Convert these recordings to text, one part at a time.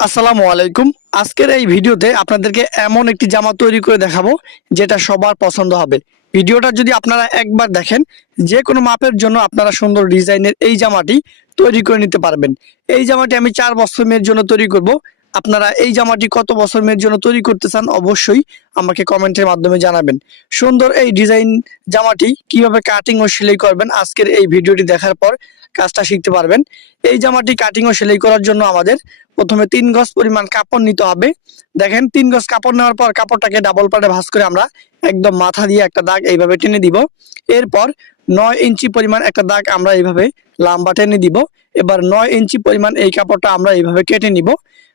আসসালামু আলাইকুম। আজকের এই ভিডিওতে আপনাদেরকে এমন একটি জামা তৈরি করে দেখাবো, যেটা সবার পছন্দ হবে। ভিডিওটা যদি আপনারা একবার দেখেন, যে কোনো মাপের জন্য আপনারা সুন্দর ডিজাইনের এই জামাটি তৈরি করে নিতে পারবেন। এই জামাটি আমি চার বছর মেয়ের জন্য তৈরি করব। আপনারা এই জামাটি কত বছর মেয়ের জন্য তৈরি করতে চান অবশ্যই আমাকে কমেন্টের মাধ্যমে জানাবেন। সুন্দর এই ডিজাইন জামাটি কীভাবে কাটিং ও সেলাই করবেন আজকের এই ভিডিওটি দেখার পর কাজটা শিখতে পারবেন। এই জামাটি কাটিং ও সেলাই করার জন্য আমাদের প্রথমে তিন গজ পরিমাণ কাপড় নিতে হবে। দেখেন, তিন গজ কাপড় নেওয়ার পর কাপড়টাকে ডাবল পাটে ভাঁজ করে আমরা একদম মাথা দিয়ে একটা দাগ এইভাবে টেনে দিব। এরপর নয় ইঞ্চি পরিমাণ একটা দাগ আমরা এইভাবে লাম্বা টেনে দিব। এবার নয় ইঞ্চি পরিমাণ এই কাপড়টা আমরা এইভাবে কেটে নিব।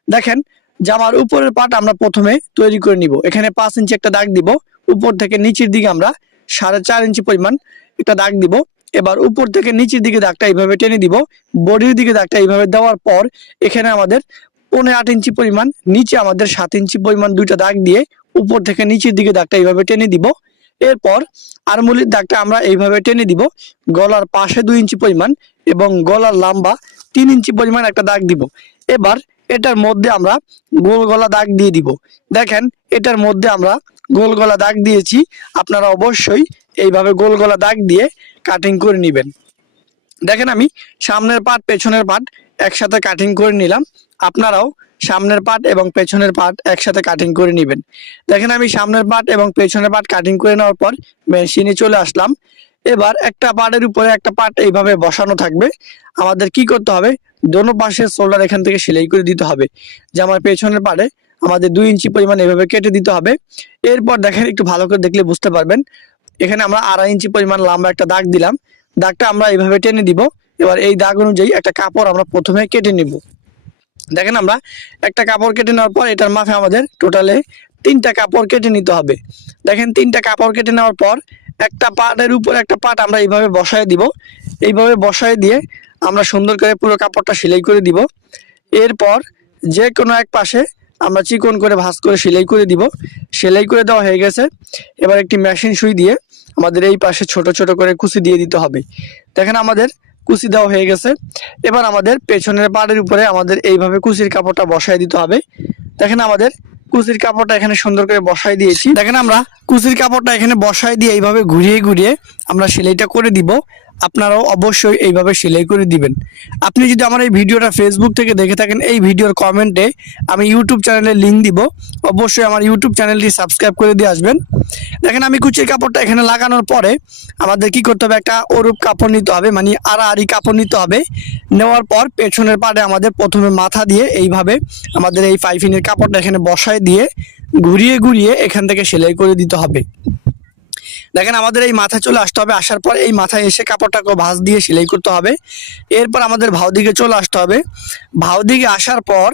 দেখেন, জামার উপরের পাট আমরা প্রথমে তৈরি করে নিব। এখানে পাঁচ ইঞ্চি একটা দাগ দিব। উপর থেকে নিচের দিকে আমরা সাড়ে চার ইঞ্চি পরিমাণ একটা দাগ দিব। এবার উপর থেকে নিচের দিকে দাগটা এইভাবে টেনে দিব। বডির দিকে দাগটা এইভাবে দেওয়ার পর এখানে আমাদের পনেরো আট ইঞ্চি পরিমাণ, নিচে আমাদের সাত ইঞ্চি পরিমাণ দুইটা দাগ দিয়ে উপর থেকে নিচের দিকে দাগটা এইভাবে টেনে দিব। এরপর আরমুলির দাগটা আমরা এইভাবে টেনে দিব। গলার পাশে দুই ইঞ্চি পরিমাণ এবং গলার লম্বা তিন ইঞ্চি পরিমাণ একটা দাগ দিব। এবার এটার মধ্যে আমরা গোল গলা দাগ দিয়ে দিব। দেখেন, এটার মধ্যে আমরা গোল গলা দাগ দিয়েছি। আপনারা অবশ্যই এইভাবে গোল গলা দাগ দিয়ে কাটিং করে নেবেন। দেখেন আমি সামনের পাট, পেছনের পাট একসাথে কাটিং করে নিলাম। আপনারাও সামনের পাট এবং পেছনের পাট একসাথে কাটিং করে নেবেন। দেখেন আমি সামনের পাট এবং পেছনের পাট কাটিং করে নেওয়ার পর মেশিনে চলে আসলাম। এবার একটা পাটের উপরে একটা পাট এইভাবে বসানো থাকবে। আমাদের কি করতে হবে? দোনো পাশের শোল্ডার এখান থেকে সেলাই করে দিতে হবে। যে আমার পেছনের পাটে আমাদের দুই ইঞ্চি পরিমাণ এভাবে কেটে দিতে হবে। এরপর দেখেন একটু ভালো করে দেখলে বুঝতে পারবেন। এখানে আমরা আড়াই ইঞ্চি পরিমাণ লম্বা একটা দাগ দিলাম। দাগটা আমরা এইভাবে টেনে দিব। এবার এই দাগ অনুযায়ী একটা কাপড় আমরা প্রথমে কেটে নিব। দেখেন আমরা একটা কাপড় কেটে নেওয়ার পর এটার মাথায় আমাদের টোটালে তিনটা কাপড় কেটে নিতে হবে। দেখেন তিনটা কাপড় কেটে নেওয়ার পর একটা পাটের উপর একটা পাট আমরা এইভাবে বসায় দিব। এইভাবে বসায় দিয়ে আমরা সুন্দর করে পুরো কাপড়টা সেলাই করে দিব। এরপর যে কোনো এক পাশে আমরা চিকন করে ভাঁজ করে সেলাই করে দিব। সেলাই করে দেওয়া হয়ে গেছে। এবার একটি মেশিন সুই দিয়ে আমাদের এই পাশে ছোট ছোট করে কুচি দিয়ে দিতে হবে। দেখেন আমাদের কুচি দেওয়া হয়ে গেছে। এবার আমাদের পেছনের পাড়ের উপরে আমাদের এইভাবে কুচির কাপড়টা বসায় দিতে হবে। দেখেন আমাদের কুচির কাপড়টা এখানে সুন্দর করে বসায় দিয়েছি। দেখেন আমরা কুচির কাপড়টা এখানে বসায় দিয়ে এইভাবে ঘুরিয়ে ঘুরিয়ে আমরা সেলাইটা করে দিব। আপনারাও অবশ্যই এইভাবে সেলাই করে দিবেন। আপনি যদি আমার এই ভিডিওটা ফেসবুক থেকে দেখে থাকেন, এই ভিডিওর কমেন্টে আমি ইউটিউব চ্যানেলের লিঙ্ক দিব। অবশ্যই আমার ইউটিউব চ্যানেলটি সাবস্ক্রাইব করে দিয়ে আসবেন। দেখেন, আমি কুচির কাপড়টা এখানে লাগানোর পরে আমাদের কি করতে হবে? একটা ওরূপ কাপড় নিতে হবে মানে আড়াআড়ি কাপড় নিতে হবে। নেওয়ার পর পেছনের পাড়ে আমাদের প্রথমে মাথা দিয়ে এইভাবে আমাদের এই পাইপিনের কাপড়টা এখানে বসায় দিয়ে ঘুরিয়ে ঘুরিয়ে এখান থেকে সেলাই করে দিতে হবে। দেখেন, আমাদের এই মাথায় চলে আসতে হবে। আসার পর এই মাথায় এসে কাপড়টাকে ভাঁজ দিয়ে সেলাই করতে হবে। এরপর আমাদের ভাও দিকে চলে আসতে হবে। ভাও দিকে আসার পর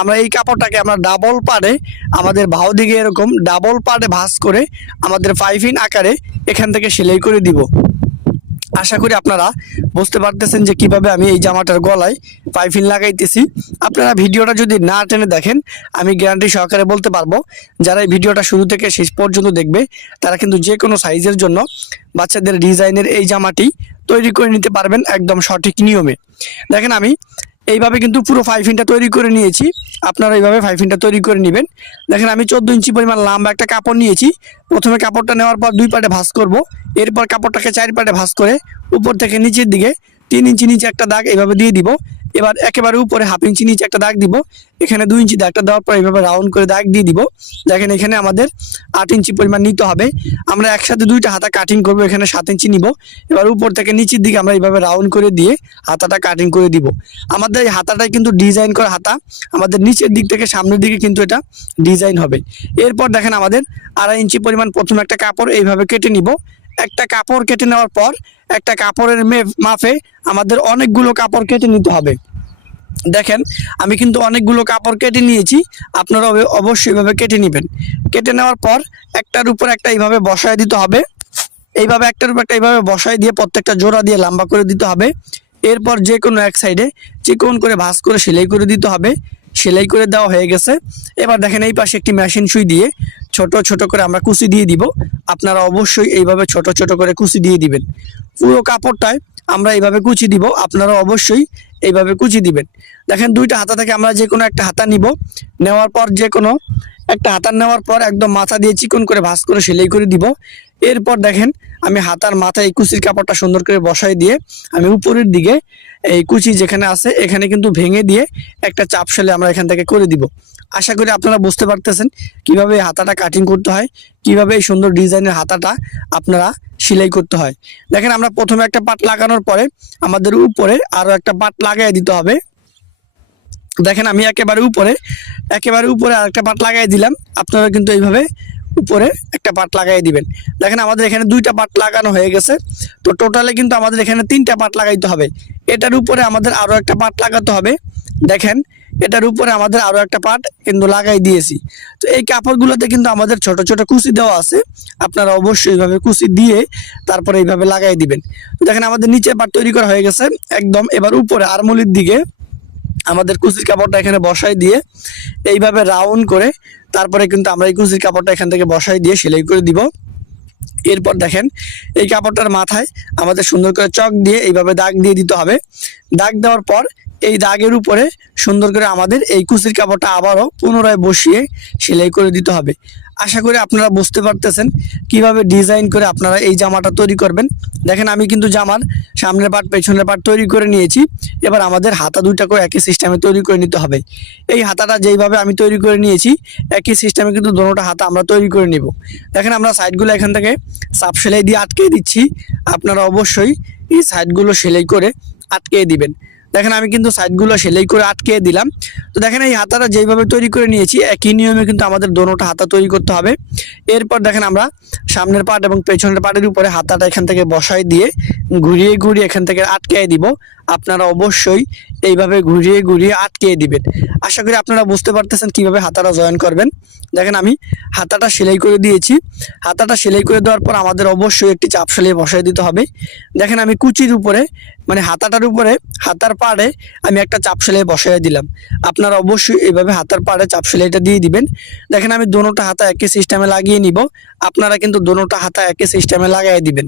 আমরা এই কাপড়টাকে আমরা ডাবল পাড়ে আমাদের ভাও দিকে এরকম ডাবল পাড়ে ভাঁজ করে আমাদের ফাইভ ইন আকারে এখান থেকে সেলাই করে দিব। আশা করি আপনারা বুঝতে পারতেছেন যে কীভাবে আমি এই জামাটার গলায় পাইফিন লাগাইতেছি। আপনারা ভিডিওটা যদি না টেনে দেখেন, আমি গ্যারান্টি সহকারে বলতে পারব, যারা এই ভিডিওটা শুরু থেকে শেষ পর্যন্ত দেখবে, তারা কিন্তু যে কোনো সাইজের জন্য বাচ্চাদের ডিজাইনের এই জামাটি তৈরি করে নিতে পারবেন একদম সঠিক নিয়মে। দেখেন আমি এইভাবে কিন্তু পুরো ফাইভ ইনটা তৈরি করে নিয়েছি। আপনারা এইভাবে ফাইভ ইনটা তৈরি করে নেবেন। দেখেন, আমি চোদ্দ ইঞ্চি পরিমাণ লাম্বা একটা কাপড় নিয়েছি। প্রথমে কাপড়টা নেওয়ার পর দুই পাটে ভাঁজ করব। এরপর কাপড়টাকে চার পাটে ভাঁজ করে উপর থেকে নিচের দিকে তিন ইঞ্চি নিচে একটা দাগ এইভাবে দিয়ে দিব। এবার একেবারে উপরে হাফ ইঞ্চি নিচে একটা দাগ দিব। এখানে দুই ইঞ্চি দাগটা দেওয়ার পর এইভাবে রাউন্ড করে দাগ দিয়ে দিব। দেখেন এখানে আমাদের আট ইঞ্চি পরিমাণ নিতে হবে। আমরা একসাথে দুইটা হাতা কাটিং করব, এখানে সাত ইঞ্চি নিব। এবার উপর থেকে নিচের দিকে আমরা এইভাবে রাউন্ড করে দিয়ে হাতাটা কাটিং করে দিব। আমাদের এই হাতাটাই কিন্তু ডিজাইন করা হাতা। আমাদের নিচের দিক থেকে সামনের দিকে কিন্তু এটা ডিজাইন হবে। এরপর দেখেন আমাদের আড়াই ইঞ্চি পরিমাণ প্রথম একটা কাপড় এইভাবে কেটে নিব। একটা কাপড় কেটে নেওয়ার পর একটা কাপড়ের মাপে আমাদের অনেকগুলো কাপড় কেটে নিতে হবে। দেখেন, আমি কিন্তু অনেকগুলো কাপড় কেটে নিয়েছি আপনারা অব- অবশ্যই এভাবে কেটে নেবেন। কেটে নেওয়ার পর একটার উপর একটা এইভাবে বসায় দিতে হবে। এইভাবে একটার উপর একটা এইভাবে বসায় দিয়ে প্রত্যেকটা জোড়া দিয়ে লম্বা করে দিতে হবে। এরপর যে কোনো এক সাইডে চিকন করে ভাঁজ করে সেলাই করে দিতে হবে। সেলাই করে দেওয়া হয়ে গেছে। এবার দেখেন এই পাশে একটি মেশিন সুই দিয়ে ছোট ছোট করে আমরা কুচি দিয়ে দিব। আপনারা অবশ্যই এইভাবে ছোট ছোট করে কুচি দিয়ে দিবেন। পুরো কাপড়টায় আমরা এইভাবে কুচি দিব, আপনারা অবশ্যই এইভাবে কুচি দিবেন। দেখেন দুইটা হাতা থেকে আমরা যে কোনো একটা হাতা নিব। নেওয়ার পর যে কোনো একটা হাতা নেওয়ার পর একদম মাথা দিয়ে চিকন করে ভাঁজ করে সেলাই করে দিব। এরপর দেখেন আমি হাতার মাথায় এই কুচির কাপড়টা সুন্দর করে বসাই দিয়ে আমি উপরের দিকে এই কুচি যেখানে আছে, এখানে কিন্তু ভেঙে দিয়ে একটা চাপ সেলাই আমরা এখান থেকে করে দিব। আশা করি আপনারা বুঝতে পারতেছেন কীভাবে হাতাটা কাটিং করতে হয়, কীভাবে এই সুন্দর ডিজাইনের হাতাটা আপনারা সেলাই করতে হয়। দেখেন আমরা প্রথমে একটা পাট লাগানোর পরে আমাদের উপরে আরও একটা পাট লাগাই দিতে হবে। দেখেন আমি একেবারে উপরে একেবারে উপরে আরেকটা পাট লাগাই দিলাম। আপনারা কিন্তু এইভাবে উপরে একটা পাট লাগাই দিবেন। দেখেন আমাদের এখানে দুইটা পাট লাগানো হয়ে গেছে। তো টোটালে কিন্তু আমাদের এখানে তিনটা পাট লাগাইতে হবে। এটার উপরে আমাদের আরও একটা পাট লাগাতে হবে। দেখেন এটার উপরে আমাদের আরও একটা পাট কিন্তু লাগাই দিয়েছি। তো এই কাপড়গুলোতে কিন্তু আমাদের ছোট ছোট কুচি দেওয়া আছে। আপনারা অবশ্যই এইভাবে কুচি দিয়ে তারপরে এইভাবে লাগাই দিবেন। দেখেন আমাদের নিচে পাট তৈরি করা হয়ে গেছে। একদম এবার উপরে আরমলির দিকে আমাদের কুচির কাপড়টা এখানে বসাই দিয়ে এইভাবে রাউন্ড করে তারপরে কিন্তু আমরা এই কুচির কাপড়টা এখান থেকে বসাই দিয়ে সেলাই করে দিব। এরপর দেখেন, এই কাপড়টার মাথায় আমাদের সুন্দর করে চক দিয়ে এইভাবে দাগ দিয়ে দিতে হবে। দাগ দেওয়ার পর এই দাগের উপরে সুন্দর করে আমাদের এই কুচির কাপড়টা আবারও পুনরায় বসিয়ে সেলাই করে দিতে হবে। আশা করি আপনারা বুঝতে পারতেছেন কীভাবে ডিজাইন করে আপনারা এই জামাটা তৈরি করবেন। দেখেন, আমি কিন্তু জামার সামনের পাট পেছনের পাট তৈরি করে নিয়েছি। এবার আমাদের হাতা দুইটাকেও একই সিস্টেমে তৈরি করে নিতে হবে। এই হাতাটা যেইভাবে আমি তৈরি করে নিয়েছি, একই সিস্টেমে কিন্তু দোনোটা হাতা আমরা তৈরি করে নিব। দেখেন, আমরা সাইডগুলো এখান থেকে সাপ সেলাই দিয়ে আটকে দিচ্ছি। আপনারা অবশ্যই এই সাইডগুলো সেলাই করে আটকে দিবেন। দেখেন, আমি কিন্তু সাইডগুলো সেলাই করে আটকে দিলাম। তো দেখেন, এই হাতাটা যেইভাবে তৈরি করে নিয়েছি, একই নিয়মে কিন্তু আমাদের দোনোটা হাতা তৈরি করতে হবে। এরপর দেখেন, আমরা সামনের পাট এবং পেছনের পাটের উপরে হাতাটা এখান থেকে বসাই দিয়ে ঘুরিয়ে ঘুরিয়ে এখান থেকে আটকে দিব। আপনারা অবশ্যই এইভাবে ঘুরিয়ে ঘুরিয়ে আটকে দিবেন। আশা করি আপনারা বুঝতে পারতেছেন কীভাবে হাতাটা জয়েন করবেন। দেখেন, আমি হাতাটা সেলাই করে দিয়েছি। হাতাটা সেলাই করে দেওয়ার পর আমাদের অবশ্যই একটি চাপ সেলাই বসাই দিতে হবে। দেখেন, আমি কুচির উপরে মানে হাতাটার উপরে, হাতার পাড়ে আমি একটা চাপ সেলাই বসাই দিলাম। আপনারা অবশ্যই এইভাবে হাতার পাড়ে চাপ সেলাইটা দিয়ে দিবেন। দেখেন আমি দোনোটা হাতা একই সিস্টেমে লাগিয়ে নিব। আপনারা কিন্তু দোনোটা হাতা একই সিস্টেমে লাগাই দিবেন।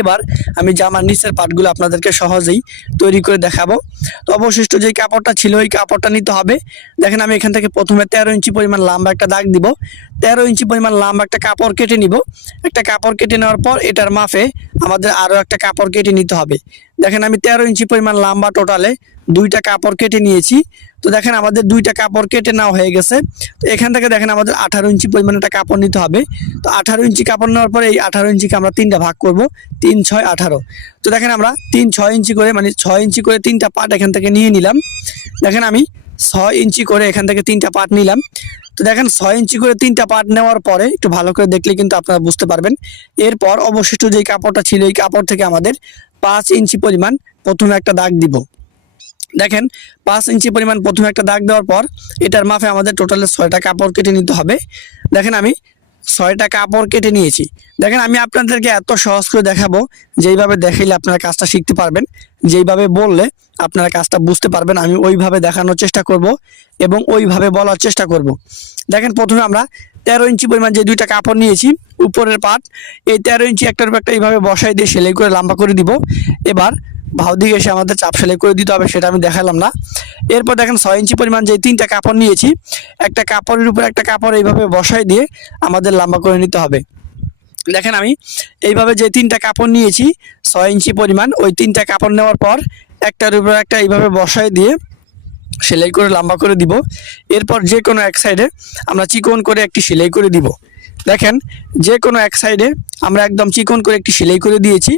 এবার আমি জামার নিচের পার্টগুলো আপনাদেরকে সহজেই তৈরি করে দেখাবো। তো অবশিষ্ট যে কাপড়টা ছিল ওই কাপড়টা নিতে হবে। দেখেন আমি এখান থেকে প্রথমে তেরো ইঞ্চি পরিমাণ লম্বা একটা দাগ দিব। তেরো ইঞ্চি পরিমাণ লম্বা একটা কাপড় কেটে নিব। একটা কাপড় কেটে নেওয়ার পর এটার মাফে আমাদের আরও একটা কাপড় কেটে নিতে হবে। দেখেন আমি তেরো ইঞ্চি পরিমাণ লম্বা টোটালে দুইটা কাপড় কেটে নিয়েছি। তো দেখেন আমাদের দুইটা কাপড় কেটে নেওয়া হয়ে গেছে। তো এখান থেকে দেখেন আমাদের আঠারো ইঞ্চি পরিমাণ একটা কাপড় নিতে হবে। তো আঠারো ইঞ্চি কাপড় নেওয়ার পরে এই আঠারো ইঞ্চিকে আমরা তিনটা ভাগ করব। তিন, ছয়, আঠারো। তো দেখেন আমরা তিন, ছয় ইঞ্চি করে মানে ছয় ইঞ্চি করে তিনটা পাট এখান থেকে নিয়ে নিলাম। দেখেন আমি ছয় ইঞ্চি করে এখান থেকে তিনটা পাট নিলাম। তো দেখেন ছয় ইঞ্চি করে তিনটা পাট নেওয়ার পরে একটু ভালো করে দেখলে কিন্তু আপনারা বুঝতে পারবেন। এরপর অবশিষ্ট যে কাপড়টা ছিল, এই কাপড় থেকে আমাদের পাঁচ ইঞ্চি পরিমাণ প্রথমে একটা দাগ দিব। দেখেন, পাঁচ ইঞ্চি পরিমাণ প্রথমে একটা দাগ দেওয়ার পর এটার মাফে আমাদের টোটালে ছয়টা কাপড় কেটে নিতে হবে। দেখেন আমি ছয়টা কাপড় কেটে নিয়েছি। দেখেন, আমি আপনাদেরকে এত সহজ করে দেখাবো, যেইভাবে দেখাইলে আপনারা কাজটা শিখতে পারবেন, যেইভাবে বললে আপনারা কাজটা বুঝতে পারবেন, আমি ওইভাবে দেখানোর চেষ্টা করব এবং ওইভাবে বলার চেষ্টা করব। দেখেন, প্রথমে আমরা তেরো ইঞ্চি পরিমাণ যে দুইটা কাপড় নিয়েছি উপরের পাট। এই তেরো ইঞ্চি একটার উপর একটা এইভাবে বসাই দিয়ে সেলাই করে লম্বা করে দিব। এবার ভাও দিকে এসে আমাদের চাপ সেলাই করে দিতে হবে, সেটা আমি দেখালাম না। এরপর দেখেন ছয় ইঞ্চি পরিমাণ যে তিনটা কাপড় নিয়েছি, একটা কাপড়ের উপর একটা কাপড় এইভাবে বসাই দিয়ে আমাদের লম্বা করে নিতে হবে। দেখেন আমি এইভাবে যে তিনটা কাপড় নিয়েছি, ছয় ইঞ্চি পরিমাণ, ওই তিনটা কাপড় নেওয়ার পর একটার উপর একটা এইভাবে বসাই দিয়ে সেলাই করে লম্বা করে দিব। এরপর যে কোনো এক সাইডে আমরা চিকন করে একটি সেলাই করে দিব। দেখেন, যে কোনো এক সাইডে আমরা একদম চিকন করে একটি সেলাই করে দিয়েছি।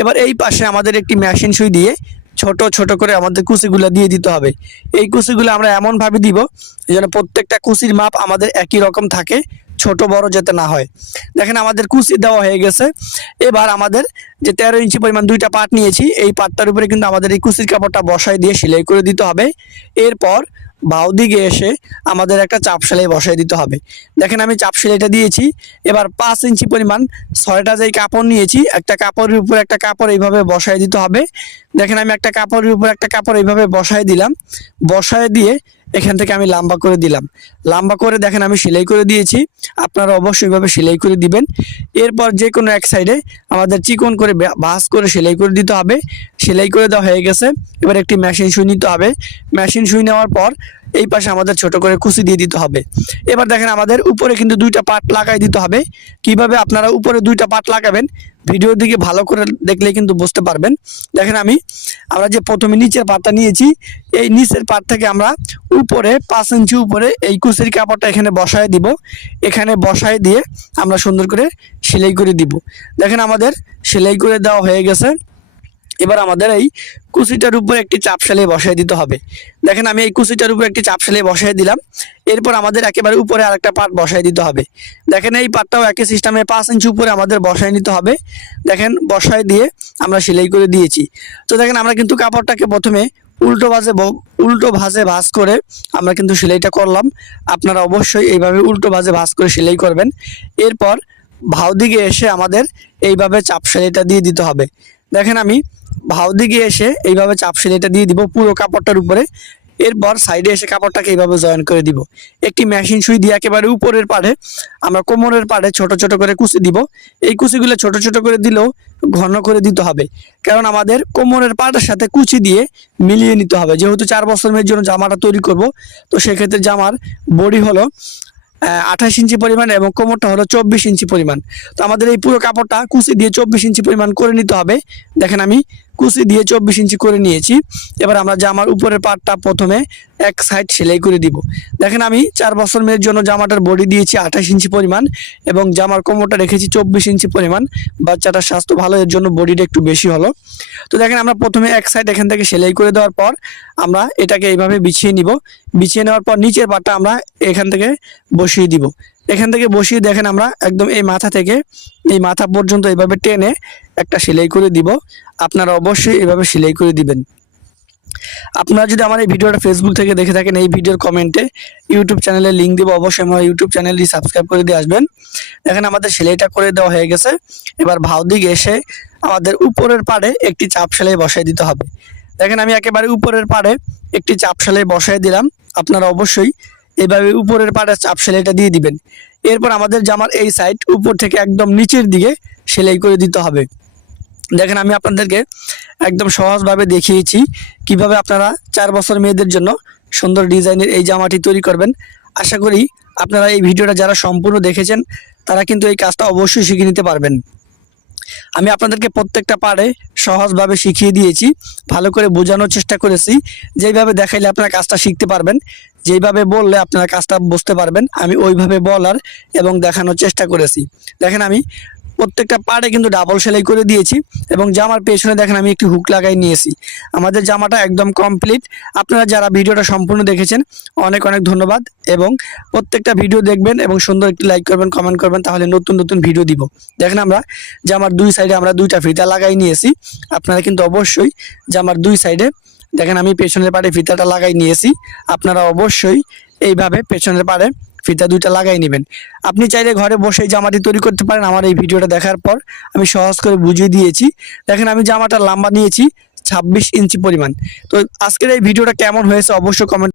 এবার এই পাশে আমাদের একটি মেশিন সুই দিয়ে ছোট ছোট করে আমাদের কুচিগুলো দিয়ে দিতে হবে। এই কুচিগুলো আমরা এমনভাবে দিব যেন প্রত্যেকটা কুচির মাপ আমাদের একই রকম থাকে, ছোট, বড় যাতে না হয়। দেখেন, আমাদের কুচি দেওয়া হয়ে গেছে। এবার আমাদের যে তেরো ইঞ্চি পরিমাণ দুইটা পাট নিয়েছি, এই পাটটার উপরে কিন্তু আমাদের এই কুচির কাপড়টা বসাই দিয়ে সেলাই করে দিতে হবে। এরপর বাউ দিকে এসে আমাদের একটা চাপ সেলাই বসাই দিতে হবে। দেখেন আমি চাপ সেলাইটা দিয়েছি, এবার পাঁচ ইঞ্চি পরিমাণ ছয়টা যেই কাপড় নিয়েছি, একটা কাপড়ের উপর একটা কাপড় এইভাবে বসাই দিতে হবে। দেখেন আমি একটা কাপড়ের উপর একটা কাপড় এইভাবে বসাই দিলাম। বসায় দিয়ে এখান থেকে আমি লাম্বা করে দিলাম। লম্বা করে দেখেন আমি সেলাই করে দিয়েছি। আপনারা অবশ্যই এভাবে সেলাই করে দিবেন। এরপর যে কোনো এক সাইডে আমাদের চিকন করে ভাঁজ করে সেলাই করে দিতে হবে। সেলাই করে দেওয়া হয়ে গেছে। এবার একটি মেশিন সুই নিতে হবে। মেশিন সুই নেওয়ার পর এই পাশে আমাদের ছোট করে কুচি দিয়ে দিতে হবে। এবার দেখেন আমাদের উপরে কিন্তু দুইটা পাট লাগাই দিতে হবে। কীভাবে আপনারা উপরে দুইটা পাট লাগাবেন? ভিডিওর দিকে ভালো করে দেখলে কিন্তু বুঝতে পারবেন। দেখেন আমি, আমরা যে প্রথমে নিচের পাটটা নিয়েছি, এই নিচের পাট থেকে আমরা উপরে পাঁচ ইঞ্চি উপরে এই কুচির কাপড়টা এখানে বসায় দিব। এখানে বসায় দিয়ে আমরা সুন্দর করে সেলাই করে দিব। দেখেন আমাদের সেলাই করে দেওয়া হয়ে গেছে। এবার আমাদের এই কুচিটার উপর একটি চাপ সেলাই বসায় দিতে হবে। দেখেন, আমি এই কুচিটার উপর একটি চাপ সেলাই বসায় দিলাম। এরপর আমাদের একেবারে উপরে আরেকটা পাট বসায় দিতে হবে। দেখেন, এই পাটটাও একই সিস্টেমে পাঁচ ইঞ্চি উপরে আমাদের বসায় নিতে হবে। দেখেন, বসায় দিয়ে আমরা সেলাই করে দিয়েছি। তো দেখেন, আমরা কিন্তু কাপড়টাকে প্রথমে উল্টো ভাজে উল্টো ভাজে ভাঁজ করে আমরা কিন্তু সেলাইটা করলাম। আপনারা অবশ্যই এইভাবে উল্টো ভাজে ভাঁজ করে সেলাই করবেন। এরপর ভাও দিকে এসে আমাদের এইভাবে চাপ সেলাইটা দিয়ে দিতে হবে। দেখেন আমি ভাও দিকে এসে এইভাবে চাপ সেলাইটা দিয়ে দিব পুরো কাপড়টার উপরে। এরপর সাইডে এসে কাপড়টাকে এইভাবে জয়েন করে দিব। একটি মেশিন সুই দিয়ে একেবারে উপরের পাড়ে, আমরা কোমরের পাড়ে ছোট ছোট করে কুচি দিব। এই কুচিগুলো ছোট ছোট করে দিলেও ঘন করে দিতে হবে। কারণ আমাদের কোমরের পাড়ের সাথে কুচি দিয়ে মিলিয়ে নিতে হবে। যেহেতু চার বছর মেয়ের জন্য জামাটা তৈরি করব, তো সেক্ষেত্রে জামার বডি হলো আঠাশ ইঞ্চি পরিমাণ এবং কোমরটা হলো চব্বিশ ইঞ্চি পরিমাণ। তো আমাদের এই পুরো কাপড়টা কুচি দিয়ে চব্বিশ ইঞ্চি পরিমাণ করে নিতে হবে। দেখেন আমি কুচি দিয়ে চব্বিশ ইঞ্চি করে নিয়েছি। এবার আমরা জামার উপরের পাটটা প্রথমে এক সাইড সেলাই করে দিব। দেখেন আমি চার বছর মেয়ের জন্য জামাটার বডি দিয়েছি আঠাশ ইঞ্চি পরিমাণ এবং জামার কোমরটা রেখেছি চব্বিশ ইঞ্চি পরিমাণ। বাচ্চাটার স্বাস্থ্য ভালো, এর জন্য বডিটা একটু বেশি হলো। তো দেখেন আমরা প্রথমে এক সাইড এখান থেকে সেলাই করে দেওয়ার পর আমরা এটাকে এইভাবে বিছিয়ে নিব। বিছিয়ে নেওয়ার পর নিচের পাটটা আমরা এখান থেকে বসিয়ে দিব। এখান থেকে বসিয়ে দেখেন আমরা একদম এই মাথা থেকে, এই মাথা পর্যন্ত এভাবে টেনে একটা সেলাই করে দিব। আপনারা অবশ্যই এভাবে সেলাই করে দিবেন। আপনারা যদি আমার এই ভিডিওটা ফেসবুক থেকে দেখে থাকেন, এই ভিডিওর কমেন্টে ইউটিউব চ্যানেলের লিঙ্ক দেবো, অবশ্যই আমার ইউটিউব চ্যানেলটি সাবস্ক্রাইব করে দিয়ে আসবেন। দেখেন আমাদের সেলাইটা করে দেওয়া হয়ে গেছে। এবার ভাও দিকে এসে আমাদের উপরের পাড়ে একটি চাপ সেলাই বসাই দিতে হবে। দেখেন আমি একেবারে উপরের পাড়ে একটি চাপ সেলাই বসাই দিলাম। আপনারা অবশ্যই এভাবে উপরের পাড়ে চাপ সেলাইটা দিয়ে দিবেন। এরপর আমাদের জামার এই সাইড উপর থেকে একদম নিচের দিকে সেলাই করে দিতে হবে। দেখেন আমি আপনাদেরকে একদম সহজভাবে দেখিয়েছি কীভাবে আপনারা চার বছর মেয়েদের জন্য সুন্দর ডিজাইনের এই জামাটি তৈরি করবেন। আশা করি আপনারা এই ভিডিওটা যারা সম্পূর্ণ দেখেছেন, তারা কিন্তু এই কাজটা অবশ্যই শিখে নিতে পারবেন। আমি আপনাদেরকে প্রত্যেকটা পারে সহজভাবে শিখিয়ে দিয়েছি, ভালো করে বোঝানোর চেষ্টা করেছি। যেইভাবে দেখাইলে আপনারা কাজটা শিখতে পারবেন। যেইভাবে বললে আপনারা কাজটা বুঝতে পারবেন, আমি ওইভাবে বলার এবং দেখানোর চেষ্টা করেছি। দেখেন আমি প্রত্যেকটা পাড়ে কিন্তু ডাবল সেলাই করে দিয়েছি এবং জামার পেছনে দেখেন আমি একটি হুক লাগাই নিয়েছি। আমাদের জামাটা একদম কমপ্লিট আপনারা যারা ভিডিওটা সম্পূর্ণ দেখেছেন, অনেক অনেক ধন্যবাদ এবং প্রত্যেকটা ভিডিও দেখবেন এবং সুন্দর একটি লাইক করবেন কমেন্ট করবেন, তাহলে নতুন নতুন ভিডিও দিব। দেখেন আমরা জামার দুই সাইডে আমরা দুইটা ফিতা লাগাই নিয়েছি। আপনারা কিন্তু অবশ্যই জামার দুই সাইডে দেখেন আমি পেছনের পাড়ে ফিতাটা লাগাই নিয়েছি। আপনারা অবশ্যই এইভাবে পেছনের পাড়ে ফিতা দুইটা লাগাই নেবেন। আপনি চাইলে ঘরে বসেই জামাটি তৈরি করতে পারেন আমার এই ভিডিওটা দেখার পর। আমি সহজ করে বুঝিয়ে দিয়েছি। দেখেন আমি জামাটা লম্বা নিয়েছি, ছাব্বিশ ইঞ্চি পরিমাণ। তো আজকের এই ভিডিওটা কেমন হয়েছে অবশ্যই কমেন্ট